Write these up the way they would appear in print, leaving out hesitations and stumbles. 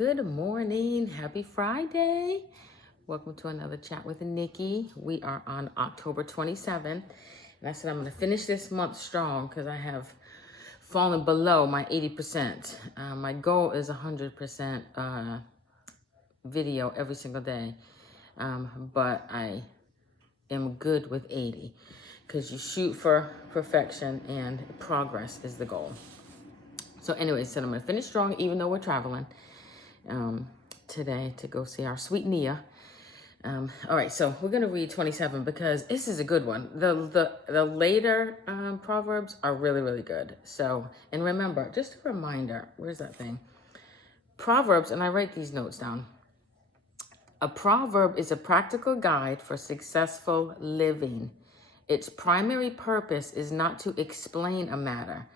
Good morning. Happy Friday. Welcome to another chat with Nikki. We are on October 27th. And I said I'm going to finish this month strong because I have fallen below my 80%. My goal is 100% video every single day. But I am good with 80 because you shoot for perfection and progress is the goal. So anyway, so I'm going to finish strong even though we're traveling today to go see our sweet Nia. All right, so we're going to read 27 because this is a good one. The later Proverbs are really, really good. So, and remember, just a reminder, where's that thing? Proverbs, and I write these notes down. A proverb is a practical guide for successful living. Its primary purpose is not to explain a matter,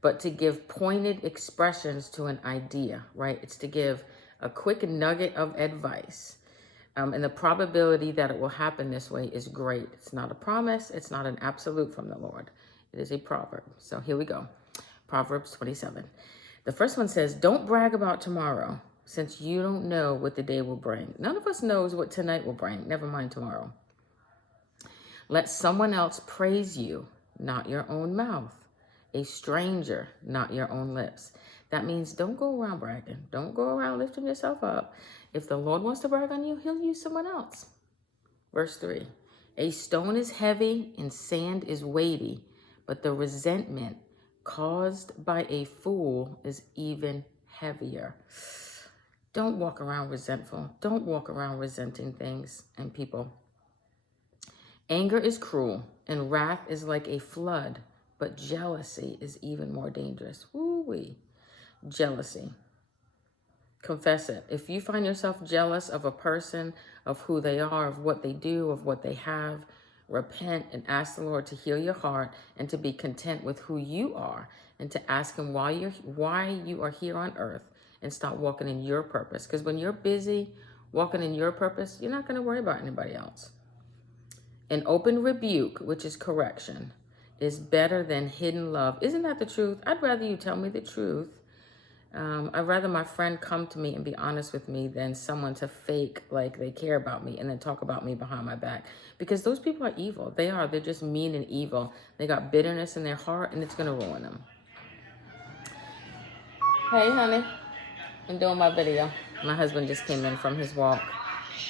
but to give pointed expressions to an idea, right? It's to give a quick nugget of advice. And the probability that it will happen this way is great. It's not a promise. It's not an absolute from the Lord. It is a proverb. So here we go. Proverbs 27. The first one says, don't brag about tomorrow, since you don't know what the day will bring. None of us knows what tonight will bring, never mind tomorrow. Let someone else praise you, not your own mouth. A stranger, not your own lips. That means don't go around bragging. Don't go around lifting yourself up. If the Lord wants to brag on you, he'll use someone else. Verse 3. A stone is heavy and sand is weighty, but the resentment caused by a fool is even heavier. Don't walk around resentful. Don't walk around resenting things and people. Anger is cruel and wrath is like a flood, but jealousy is even more dangerous. Woo-wee. Jealousy. Confess it. If you find yourself jealous of a person, of who they are, of what they do, of what they have, repent and ask the Lord to heal your heart and to be content with who you are and to ask him why you are here on earth and start walking in your purpose. Because when you're busy walking in your purpose, you're not going to worry about anybody else. An open rebuke, which is correction, is better than hidden love. Isn't that the truth? I'd rather you tell me the truth. I'd rather my friend come to me and be honest with me than someone to fake like they care about me and then talk about me behind my back. Because those people are evil. They are. They're just mean and evil. They got bitterness in their heart and it's going to ruin them. Hey, honey. I'm doing my video. My husband just came in from his walk.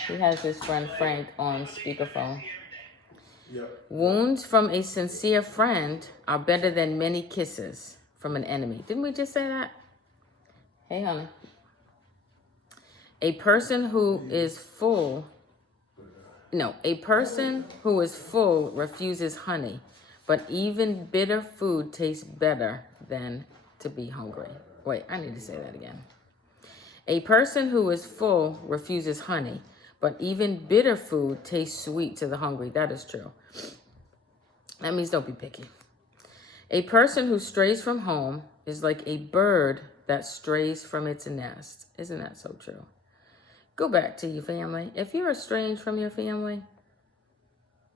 He has his friend Frank on speakerphone. Yep. Wounds from a sincere friend are better than many kisses from an enemy. Didn't we just say that? Hey, honey. A person who is full refuses honey, but even bitter food tastes better than to be hungry. Wait, I need to say that again. A person who is full refuses honey, but even bitter food tastes sweet to the hungry. That is true. That means don't be picky. A person who strays from home is like a bird that strays from its nest. Isn't that so true? Go back to your family. If you're estranged from your family,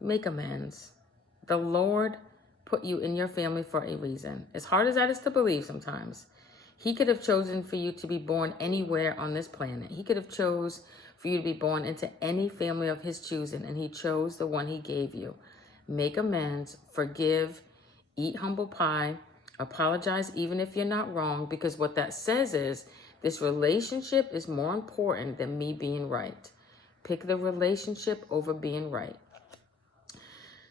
make amends. The Lord put you in your family for a reason. As hard as that is to believe sometimes, he could have chosen for you to be born anywhere on this planet. He could have chose for you to be born into any family of his choosing, and he chose the one he gave you. Make amends, forgive, eat humble pie, apologize even if you're not wrong, because what that says is this relationship is more important than me being right. Pick the relationship over being right.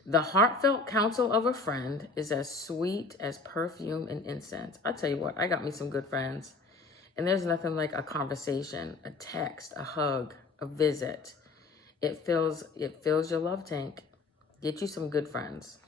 The heartfelt counsel of a friend is as sweet as perfume and incense. I'll tell you what, I got me some good friends. And there's nothing like a conversation, a text, a hug, a visit. It fills your love tank. Get you some good friends.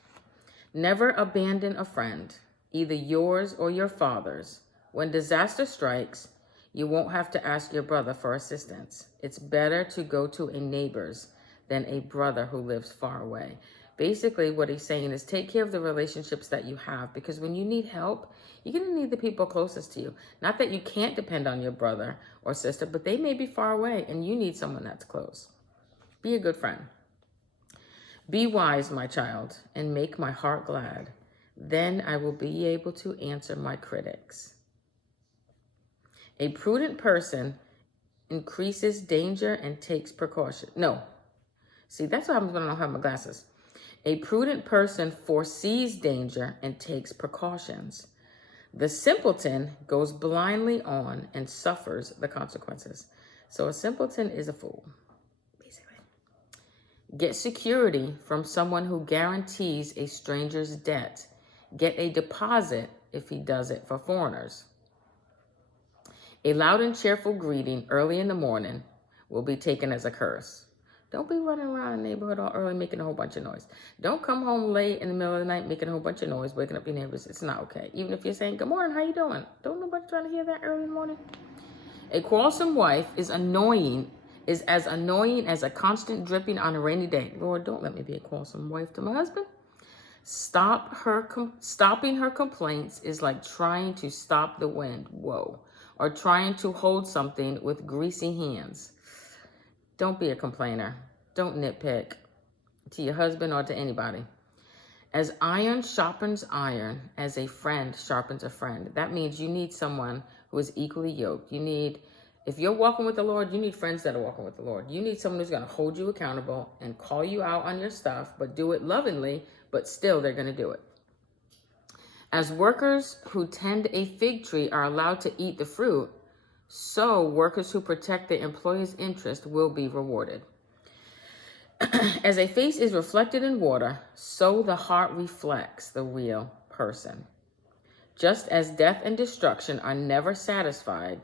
Never abandon a friend, either yours or your father's. When disaster strikes, you won't have to ask your brother for assistance. It's better to go to a neighbor's than a brother who lives far away. Basically, what he's saying is take care of the relationships that you have, because when you need help, you're going to need the people closest to you. Not that you can't depend on your brother or sister, but they may be far away and you need someone that's close. Be a good friend. Be wise, my child, and make my heart glad. Then I will be able to answer my critics. A prudent person increases danger and takes precaution. No. See, that's what happens when I don't have my glasses. A prudent person foresees danger and takes precautions. The simpleton goes blindly on and suffers the consequences. So a simpleton is a fool, basically. Get security from someone who guarantees a stranger's debt. Get a deposit if he does it for foreigners. A loud and cheerful greeting early in the morning will be taken as a curse. Don't be running around the neighborhood all early making a whole bunch of noise. Don't come home late in the middle of the night making a whole bunch of noise, waking up your neighbors. It's not okay. Even if you're saying, good morning, how you doing? Don't nobody trying to hear that early in the morning. A quarrelsome wife is as annoying as a constant dripping on a rainy day. Lord, don't let me be a quarrelsome wife to my husband. Stopping her complaints is like trying to stop the wind. Whoa. Or trying to hold something with greasy hands. Don't be a complainer. Don't nitpick to your husband or to anybody. As iron sharpens iron, as a friend sharpens a friend. That means you need someone who is equally yoked. If you're walking with the Lord, you need friends that are walking with the Lord. You need someone who's going to hold you accountable and call you out on your stuff, but do it lovingly, but still they're going to do it. As workers who tend a fig tree are allowed to eat the fruit, so workers who protect the employer's interest will be rewarded. As a face is reflected in water, so the heart reflects the real person. Just as death and destruction are never satisfied,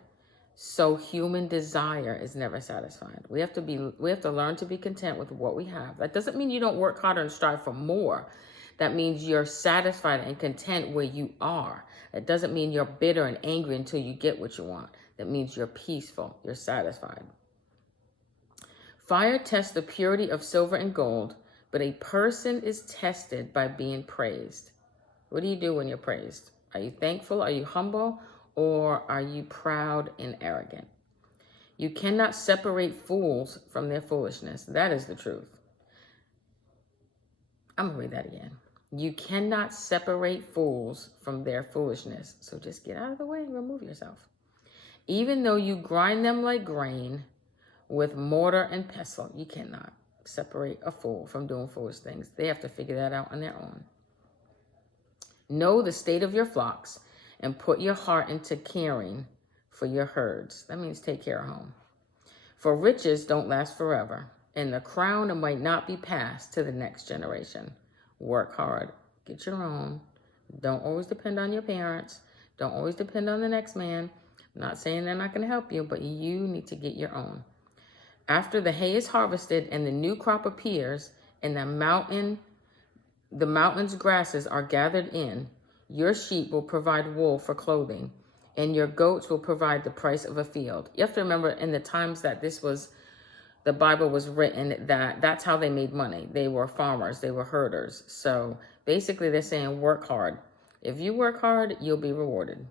so human desire is never satisfied. We have to learn to be content with what we have. That doesn't mean you don't work harder and strive for more. That means you're satisfied and content where you are. It doesn't mean you're bitter and angry until you get what you want. That means you're peaceful, you're satisfied. Fire tests the purity of silver and gold, but a person is tested by being praised. What do you do when you're praised? Are you thankful? Are you humble? Or are you proud and arrogant? You cannot separate fools from their foolishness. That is the truth. I'm going to read that again. You cannot separate fools from their foolishness. So just get out of the way and remove yourself. Even though you grind them like grain with mortar and pestle, you cannot separate a fool from doing foolish things. They have to figure that out on their own. Know the state of your flocks and put your heart into caring for your herds. That means take care of home. For riches don't last forever, and the crown might not be passed to the next generation. Work hard. Get your own. Don't always depend on your parents. Don't always depend on the next man. I'm not saying they're not going to help you, but you need to get your own. After the hay is harvested and the new crop appears, and the mountain's grasses are gathered in, your sheep will provide wool for clothing, and your goats will provide the price of a field. You have to remember, in the times that the Bible was written, that's how they made money. They were farmers, they were herders. So basically they're saying work hard. If you work hard, you'll be rewarded.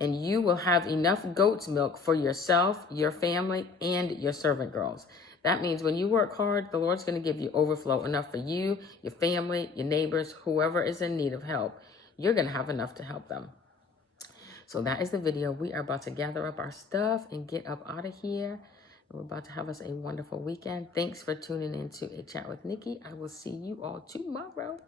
And you will have enough goat's milk for yourself, your family, and your servant girls. That means when you work hard, the Lord's going to give you overflow, enough for you, your family, your neighbors, whoever is in need of help. You're going to have enough to help them. So that is the video. We are about to gather up our stuff and get up out of here. We're about to have us a wonderful weekend. Thanks for tuning in to A Chat with Nikki. I will see you all tomorrow.